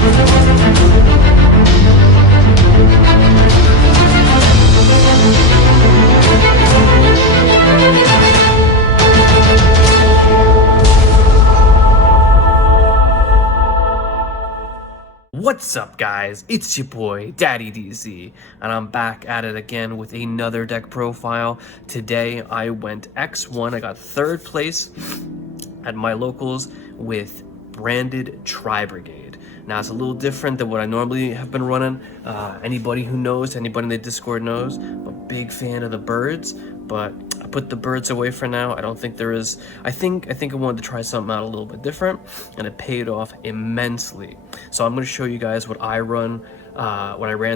What's up, guys? It's your boy Daddy DC, and I'm back at it again with another deck profile. Today I went X1. I got third place at my locals with Branded Tri-Brigade. Now it's a little different than what I normally have been running. Anybody who knows, anybody in the Discord knows, I'm a big fan of the birds, but I put the birds away for now. I don't think there is. I think I wanted to try something out a little bit different, and it paid off immensely. So I'm going to show you guys what I ran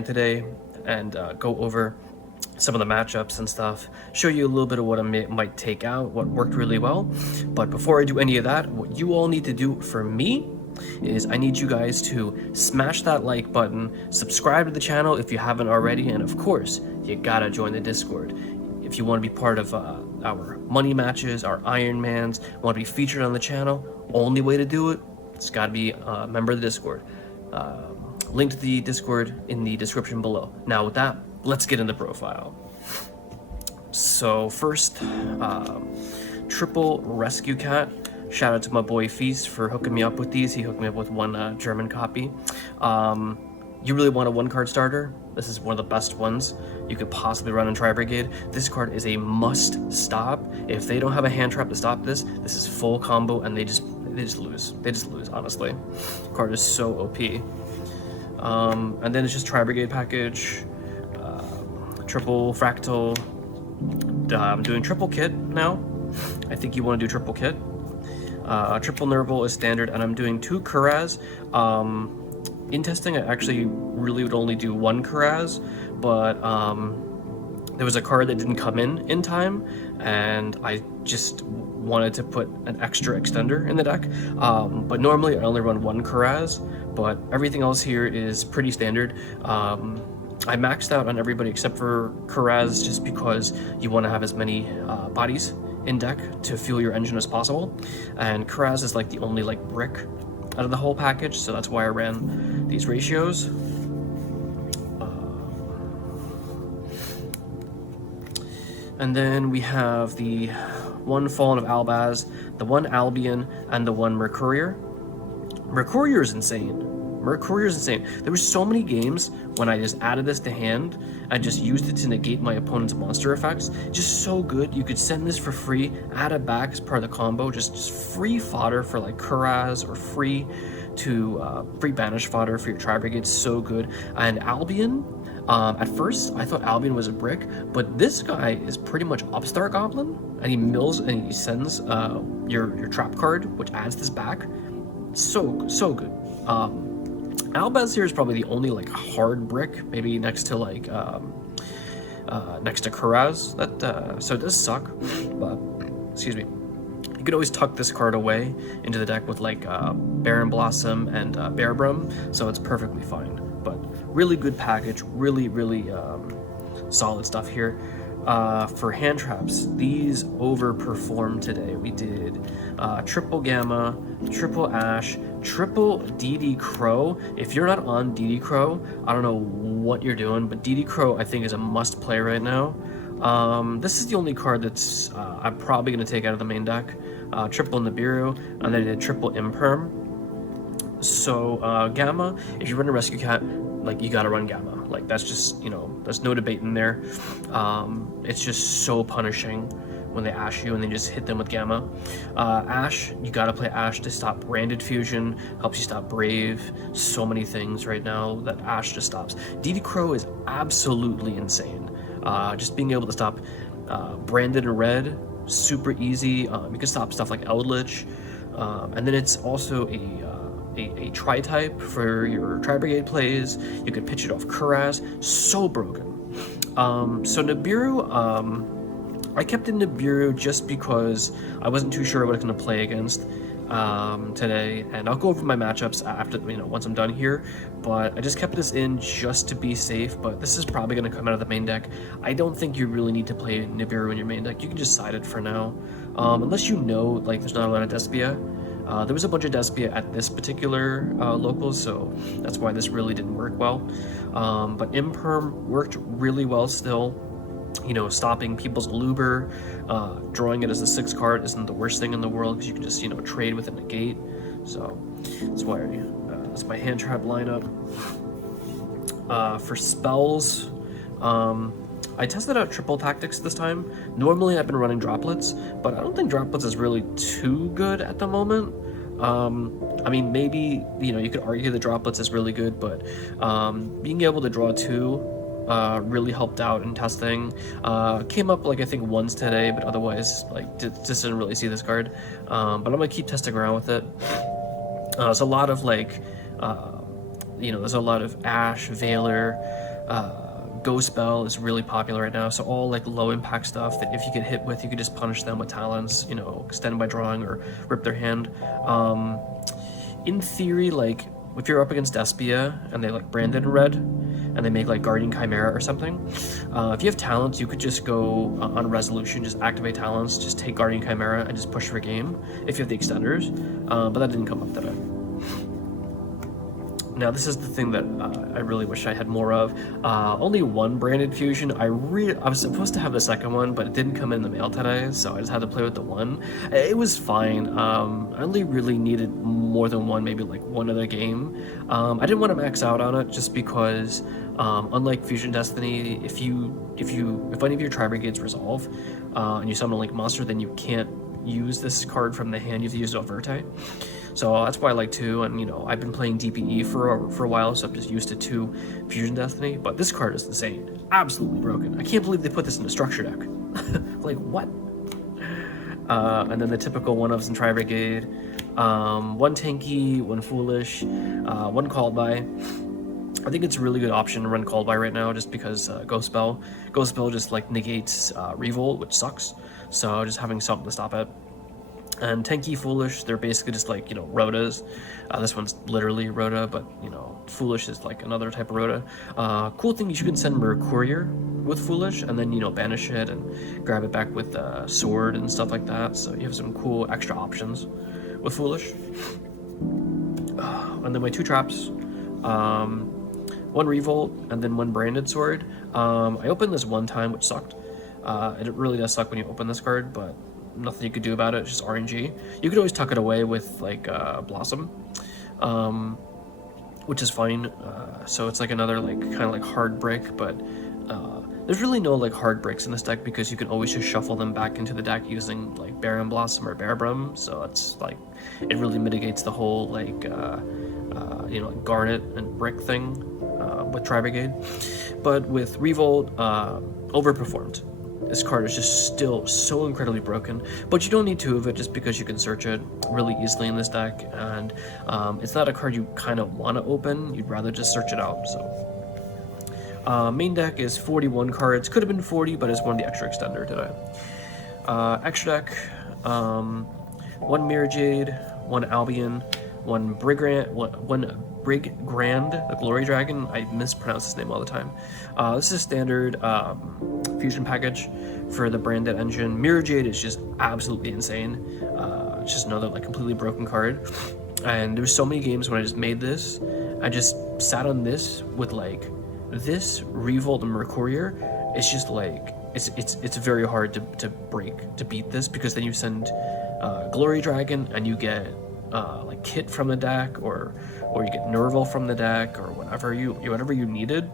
today, and go over some of the matchups and stuff, show you a little bit of what I might take out, what worked really well. But before I do any of that, what you all need to do for me is I need you guys to smash that like button, subscribe to the channel if you haven't already, and of course, you gotta join the Discord. If you want to be part of our money matches, our Ironmans, want to be featured on the channel, only way to do it, it's gotta be a member of the Discord. Link to the Discord in the description below. Now with that, let's get into profile. So first, triple rescue cat. Shout out to my boy Feast for hooking me up with these. He hooked me up with one German copy. You really want a one card starter? This is one of the best ones you could possibly run in Tri-Brigade. This card is a must stop. If they don't have a hand trap to stop this, this is full combo and they just lose. They just lose, honestly. Card is so OP. And then it's just Tri-Brigade package, triple fractal. I'm doing triple kit now. I think you want to do triple kit. Triple Nerval is standard, and I'm doing 2 Kuraz. In testing, I actually really would only do 1 Kuraz, but there was a card that didn't come in time, and I just wanted to put an extra extender in the deck. But normally I only run 1 Kuraz, but everything else here is pretty standard. I maxed out on everybody except for Kuraz, just because you want to have as many bodies in deck to fuel your engine as possible, and Kuraz is like the only like brick out of the whole package, so that's why I ran these ratios. And then we have the 1 Fallen of Albaz, the 1 Albion, and the 1 Mercurier. Mercurier is insane. Mercurier is insane. There were so many games when I just added this to hand and just used it to negate my opponent's monster effects. Just so good. You could send this for free, add it back as part of the combo, just free fodder for like Kuraz, or free banish fodder for your Tri-Brigade. So good. And Albion, at first I thought Albion was a brick, but this guy is pretty much Upstart Goblin, and he mills and he sends your trap card, which adds this back. So good. Albaz here is probably the only like hard brick, maybe next to like next to Kuraz. That so it does suck, but excuse me. You could always tuck this card away into the deck with like Baron Blossom and Bearbrum, so it's perfectly fine. But really good package, really solid stuff here. For hand traps, these overperformed today. We did triple Gamma, triple Ash, triple DD Crow. If you're not on DD Crow, I don't know what you're doing, but DD Crow I think is a must play right now. This is the only card that's I'm probably going to take out of the main deck. Triple Nibiru, and then I did triple Imperm. So Gamma, if you run a Rescue Cat, like you gotta run Gamma. Like that's just, you know, there's no debate in there. It's just so punishing when they Ash you and then just hit them with Gamma. Ash, you gotta play Ash to stop Branded Fusion, helps you stop Brave. So many things right now that Ash just stops. DD Crow is absolutely insane. Just being able to stop Branded and Red, super easy. You can stop stuff like Eldritch. And then it's also a tri-type for your Tri-Brigade plays. You could pitch it off Kuraz. So broken. So Nibiru, I kept in Nibiru just because I wasn't too sure what I was going to play against today, and I'll go over my matchups after, you know, once I'm done here. But I just kept this in just to be safe. But this is probably going to come out of the main deck. I don't think you really need to play Nibiru in your main deck. You can just side it for now, unless you know like there's not a lot of Despia. There was a bunch of Despia at this particular local, so that's why this really didn't work well. But Imperm worked really well still. Stopping people's Luber, drawing it as a 6 card isn't the worst thing in the world because you can just, trade with a negate. So that's why that's my hand trap lineup. For spells, I tested out triple tactics this time. Normally I've been running droplets, but I don't think droplets is really too good at the moment. I mean, maybe, you could argue the droplets is really good, but being able to draw 2 really helped out in testing. Came up I think once today, but otherwise just didn't really see this card. But I'm gonna keep testing around with it. There's a lot of there's a lot of Ash, Veiler, Ghost Spell is really popular right now. So all low impact stuff that if you get hit with, you could just punish them with talents, extend by drawing or rip their hand. In theory, if you're up against Despia and they branded in red, and they make Guardian Chimera or something, if you have talents, you could just go on Resolution, just activate talents, just take Guardian Chimera and just push for game if you have the extenders, but that didn't come up today. Now this is the thing that I really wish I had more of. Only one branded fusion. I was supposed to have the second one, but it didn't come in the mail today, so I just had to play with the one. It was fine. I only really needed more than one, maybe one other game. I didn't want to max out on it just because, unlike Fusion Destiny, if any of your Tri-Brigades resolve and you summon a Link monster, then you can't use this card from the hand. You have to use it on Verte. So that's why I like 2, and I've been playing DPE for a while, so I'm just used to 2 Fusion Destiny. But this card is insane, absolutely broken. I can't believe they put this in a structure deck. What? And then the typical one-ofs in Tri-Brigade, 1 tanky, 1 foolish, 1 called by. I think it's a really good option to run called by right now, just because Ghost Spell just negates Revolt, which sucks. So just having something to stop it. And Tanky, Foolish, they're basically just Rotas. This one's literally Rota, but Foolish is another type of Rota. Cool thing is you can send Mercourier with Foolish and then banish it and grab it back with Sword and stuff like that. So you have some cool extra options with Foolish. And then my 2 traps, 1 Revolt and then 1 Branded Sword. I opened this one time, which sucked. It really does suck when you open this card, but nothing you could do about it. It's just RNG. You could always tuck it away with Blossom, which is fine. So it's another kind of hard break, but there's really no hard breaks in this deck because you can always just shuffle them back into the deck using Baron Blossom or Bearbrum. So it's it really mitigates the whole Garnet and Brick thing with Tri-Brigade. But with Revolt, overperformed. This card is just still so incredibly broken, but you don't need 2 of it just because you can search it really easily in this deck, and it's not a card you kind of want to open. You'd rather just search it out. So main deck is 41 cards. Could have been 40, but it's one of the extra extender today. Extra deck, 1 Mirror Jade, 1 Albion, 1 Brig Grand, the Glory Dragon. I mispronounce his name all the time. This is a standard fusion package for the branded engine. Mirror Jade is just absolutely insane. It's just another completely broken card. And there's so many games when I just made this, I just sat on this with this Revolt and Mercourier. It's just it's very hard to beat this, because then you send Glory Dragon and you get Kit from the deck, or you get Nerval from the deck, or whatever you needed,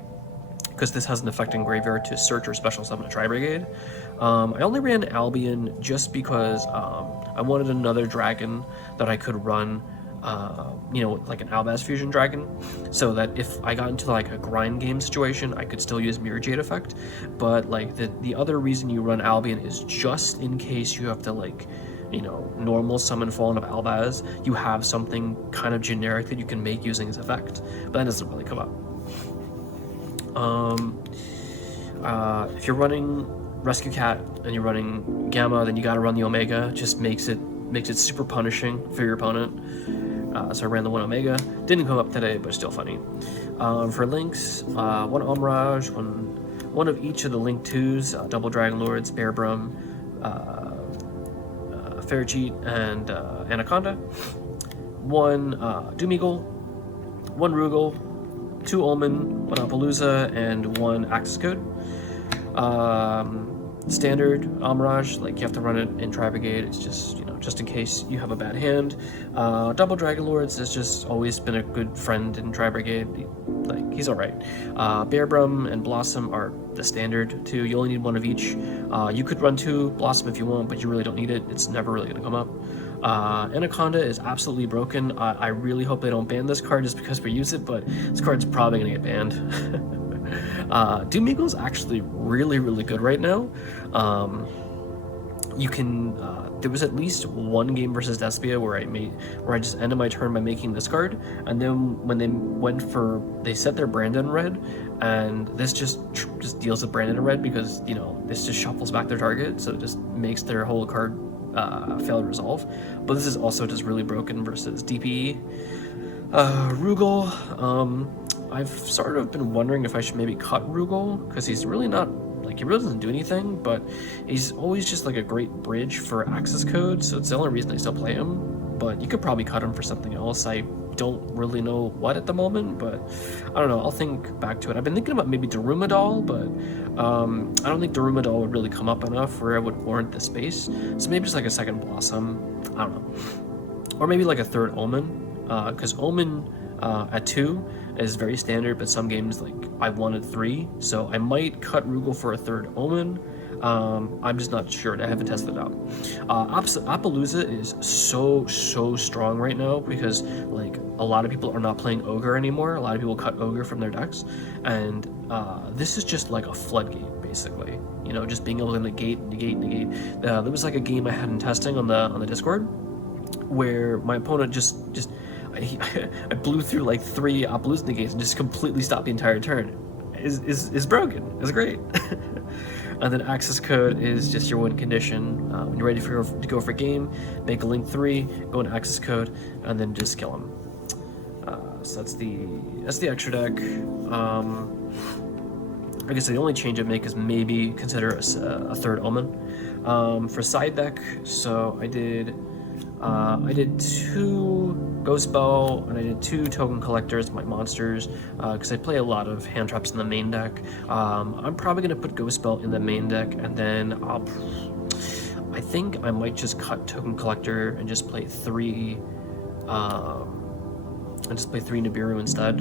because this has an effect in graveyard to search or special summon a Tri-Brigade. I only ran Albion just because I wanted another dragon that I could run, an Albaz Fusion Dragon, so that if I got into a grind game situation, I could still use Mirror Jade effect. But the other reason you run Albion is just in case you have to normal summon Fallen of Albaz, you have something kind of generic that you can make using his effect, but that doesn't really come up. If you're running Rescue Cat and you're running Gamma, then you gotta run the Omega. Just makes it super punishing for your opponent. So I ran the 1 Omega. Didn't come up today, but still funny. For links, 1 Omrage, one of each of the Link 2s, Double Dragon Lords, Bearbrum, Faircheat, and Anaconda. one Doom-Eagle, one Rugal, 2 Omen, 1 Appaloosa, and 1 Axis Code. Standard Amirage, like you have to run it in Tri-Brigade. It's just, you know, just in case you have a bad hand. Double Dragon Lords has just always been a good friend in Tri-Brigade. Like, he's alright. Bearbrum and Blossom are the standard too. You only need 1 of each. You could run 2 Blossom if you want, but you really don't need it. It's never really gonna come up. Anaconda is absolutely broken. I really hope they don't ban this card just because we use it, but this card's probably gonna get banned. Doom-Eagle is actually really good right now. You can there was at least 1 game versus Despia where I just ended my turn by making this card, and then when they set their Brandon red, and this just deals with Brandon red because, you know, this just shuffles back their target, so it just makes their whole card fail to resolve. But this is also just really broken versus DPE. Rugal, I've sort of been wondering if I should maybe cut Rugal, because he's really not, like, he really doesn't do anything, but he's always just like a great bridge for Axis Code, so it's the only reason I still play him. But you could probably cut him for something else. I don't really know what at the moment, but I don't know, I'll think back to it. I've been thinking about maybe Darumadal, but I don't think Darumadal would really come up enough where I would warrant the space. So maybe just like a second Blossom, I don't know. Or maybe like a third Omen, because Omen at 2 is very standard, but some games, like, I wanted 3, so I might cut Rugal for a third Omen. I'm just not sure, I haven't tested it out. Appaloosa is so strong right now because, like, a lot of people are not playing Ogre anymore. A lot of people cut Ogre from their decks, and this is just like a floodgate, basically. You know, just being able to negate. There was like a game I had in testing on the Discord where my opponent I blew through like 3 Appaloosa negates and just completely stopped the entire turn. Is broken. It's great. And then Axis Code is just your win condition. When you're ready to go for game, make a Link 3, go into Axis Code, and then just kill him. So that's the extra deck. I guess the only change I'd make is maybe consider a third Omen. For side deck, so I did 2 Ghost Bow, and I did 2 Token Collectors, my monsters, because I play a lot of hand traps in the main deck. I'm probably going to put Ghost Bow in the main deck, and then I think I might just cut Token Collector and just play 3 Nibiru instead.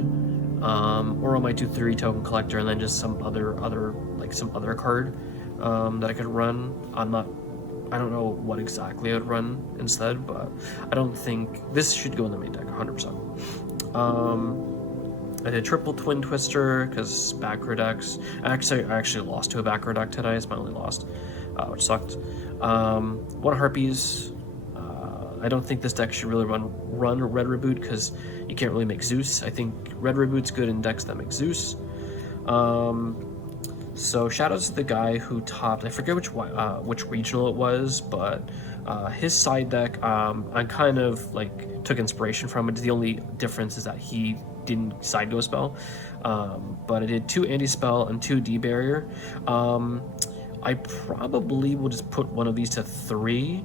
Or I might do 3 Token Collector and then just some other card that I could run. I don't know what exactly I would run instead, but I don't think this should go in the main deck 100%. I did triple Twin Twister because backer decks. I actually lost to a backer deck today. It's my only loss, which sucked. 1 Harpies. I don't think this deck should really run Red Reboot because you can't really make Zeus. I think Red Reboot's good in decks that make Zeus. So shout out to the guy who topped, I forget which regional it was, but his side deck, I kind of like took inspiration from it. The only difference is that he didn't side Ghost Spell, but I did 2 Anti-Spell and 2 D-Barrier. I probably will just put one of these to 3.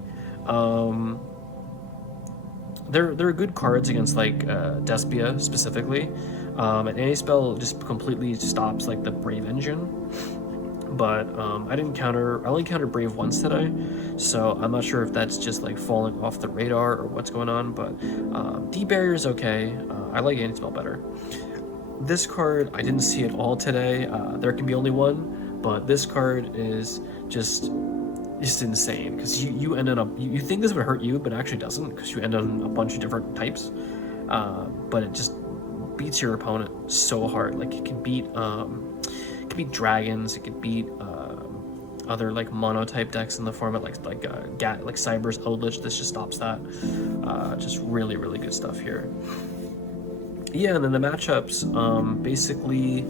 They're good cards against like Despia specifically. And Anti-Spell just completely stops like the Brave engine. But I only countered Brave once today, so I'm not sure if that's just like falling off the radar or what's going on, but D-Barrier is okay. I like Anti-Spell better. This card, I didn't see it all today. There can be only one, but this card is just insane because you ended up, you think this would hurt you, but it actually doesn't because you end on a bunch of different types. But it just beats your opponent so hard. Like it can beat dragons, it could beat other like mono-type decks in the format like Cyber's Eldritch. This just stops that. Just really good stuff here. Yeah, and then the matchups, basically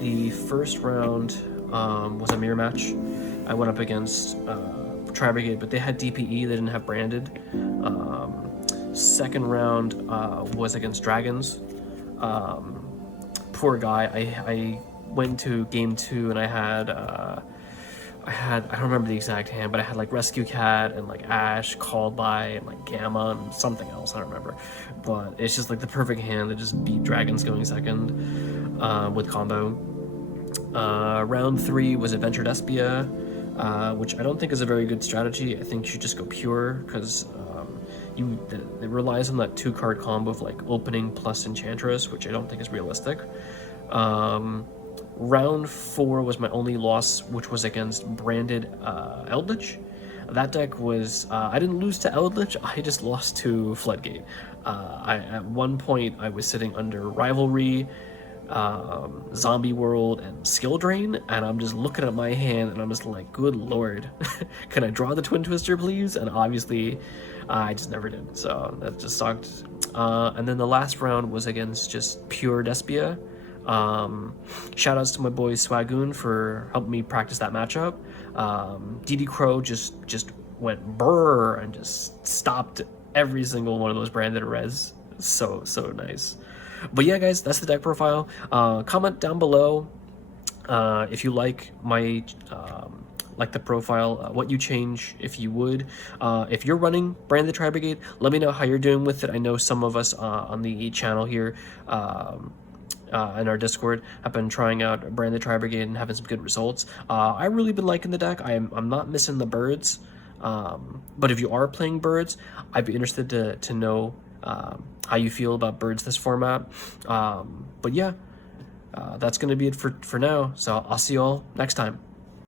the first round was a mirror match. I went up against Tri-Brigade, but they had DPE, they didn't have Branded. Second round was against Dragons. Poor guy, I went to game 2 and I had I don't remember the exact hand, but I had like Rescue Cat and like Ash, Called By, and like Gamma and something else, I don't remember. But it's just like the perfect hand to just beat dragons going second with combo. Round 3 was Adventure Despia, which I don't think is a very good strategy. I think you should just go pure, because it relies on that 2-card combo of like opening plus Enchantress, which I don't think is realistic. Round 4 was my only loss, which was against Branded Eldritch. That deck was, I didn't lose to Eldritch, I just lost to Floodgate. At one point, I was sitting under Rivalry, Zombie World, and Skill Drain, and I'm just looking at my hand, and I'm just like, good lord, can I draw the Twin Twister, please? And obviously, I just never did, so that just sucked. And then the last round was against just pure Despia. Shout outs to my boy Swagoon for helping me practice that matchup. DD Crow just went brrr and just stopped every single one of those branded res. So nice. But yeah, guys, that's the deck profile. Comment down below if you like my like the profile, what you change if you would. If you're running Branded Tri-Brigade, let me know how you're doing with it. I know some of us on the channel here in our Discord have been trying out Branded Tri-Brigade and having some good results. I've really been liking the deck. I'm not missing the birds, but if you are playing birds, I'd be interested to know how you feel about birds this format. But yeah, that's going to be it for now, so I'll see you all next time.